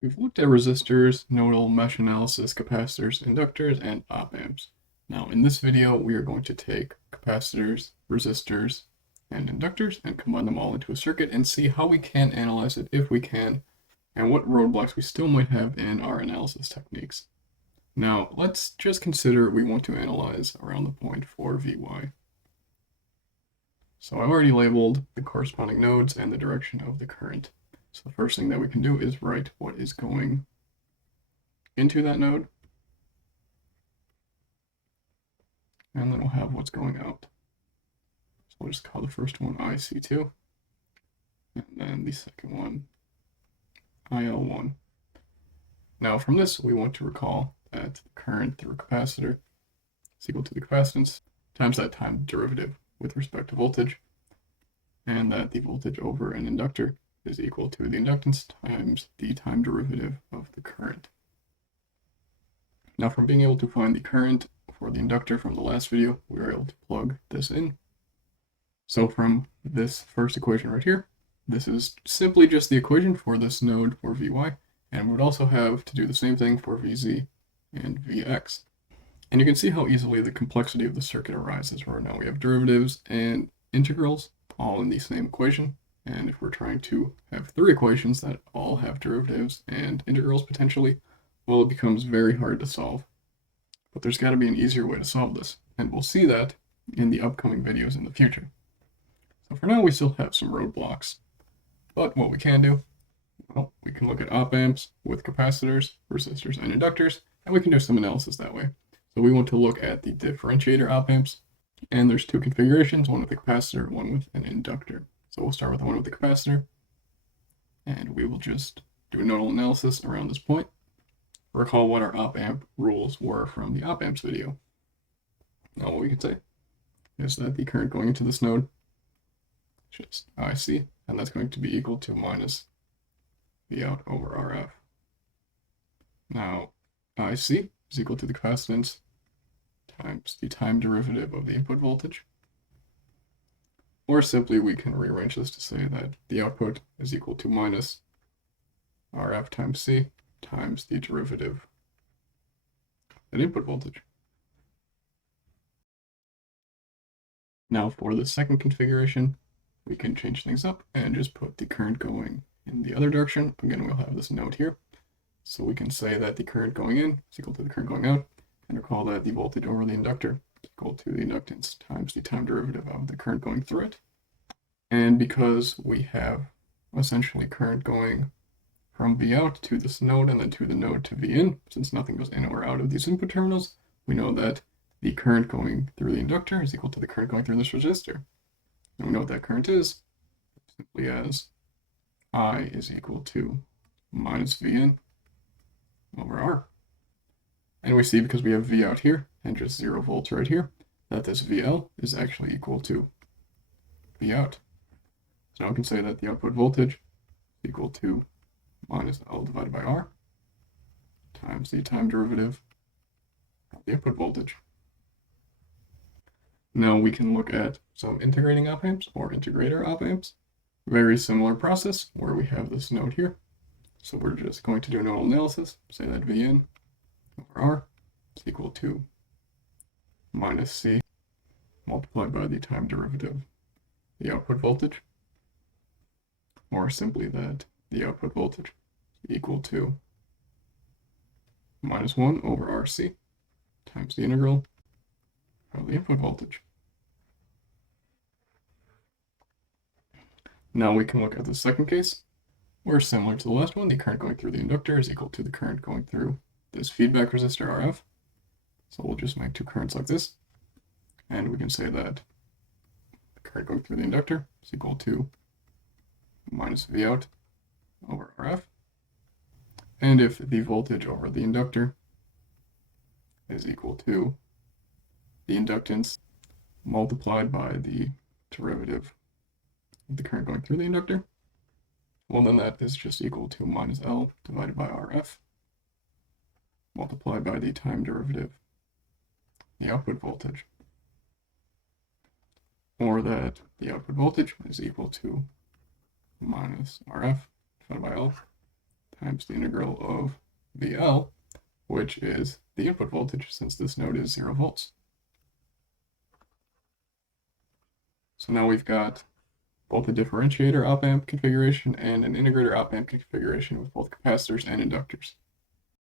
We've looked at resistors, nodal mesh analysis, capacitors, inductors, and op-amps. Now in this video, we are going to take capacitors, resistors, and inductors and combine them all into a circuit and see how we can analyze it if we can, and what roadblocks we still might have in our analysis techniques. Now let's just consider we want to analyze around the point for Vy. So I've already labeled the corresponding nodes and the direction of the current. So the first thing that we can do is write what is going into that node. And then we'll have what's going out. So we'll just call the first one IC2. And then the second one IL1. Now from this, we want to recall that the current through a capacitor is equal to the capacitance times that time derivative with respect to voltage, and that the voltage over an inductor is equal to the inductance times the time derivative of the current. Now from being able to find the current for the inductor from the last video, we were able to plug this in. So from this first equation right here, this is simply just the equation for this node for Vy, and we would also have to do the same thing for Vz and Vx. And you can see how easily the complexity of the circuit arises, where now we have derivatives and integrals all in the same equation. And if we're trying to have three equations that all have derivatives and integrals potentially, well, it becomes very hard to solve. But there's got to be an easier way to solve this, and we'll see that in the upcoming videos in the future. So for now, we still have some roadblocks. But what we can do, well, we can look at op-amps with capacitors, resistors, and inductors, and we can do some analysis that way. So we want to look at the differentiator op-amps, and there's two configurations, one with a capacitor, one with an inductor. So we'll start with the one with the capacitor, and we will just do a nodal analysis around this point. Recall what our op-amp rules were from the op-amps video. Now what we can say is that the current going into this node is just IC, and that's going to be equal to minus V out over RF. Now IC is equal to the capacitance times the time derivative of the input voltage. Or simply we can rearrange this to say that the output is equal to minus RF times C times the derivative of input voltage. Now for the second configuration, we can change things up and just put the current going in the other direction. Again, we'll have this node here. So we can say that the current going in is equal to the current going out, and recall that the voltage over the inductor is equal to the inductance times the time derivative of the current going through it. And because we have essentially current going from V out to this node and then to the node to V in, since nothing goes in or out of these input terminals, we know that the current going through the inductor is equal to the current going through this resistor. And we know what that current is, simply as I is equal to minus V in over R. And we see, because we have V out here and just 0 volts right here, that this VL is actually equal to V out. So now we can say that the output voltage is equal to minus L divided by R times the time derivative of the input voltage. Now we can look at some integrating op-amps or integrator op-amps. Very similar process where we have this node here. So we're just going to do a nodal analysis, say that Vn over R is equal to minus C multiplied by the time derivative of the output voltage, or simply that the output voltage is equal to minus 1 over RC times the integral of the input voltage. Now we can look at the second case, where similar to the last one, the current going through the inductor is equal to the current going through this feedback resistor RF. So we'll just make two currents like this, and we can say that the current going through the inductor is equal to minus V out over RF. And if the voltage over the inductor is equal to the inductance multiplied by the derivative of the current going through the inductor, well then that is just equal to minus L divided by RF multiplied by the time derivative, the output voltage. Or that the output voltage is equal to minus RF divided by L times the integral of VL, which is the input voltage since this node is 0 volts. So now we've got both a differentiator op-amp configuration and an integrator op-amp configuration with both capacitors and inductors.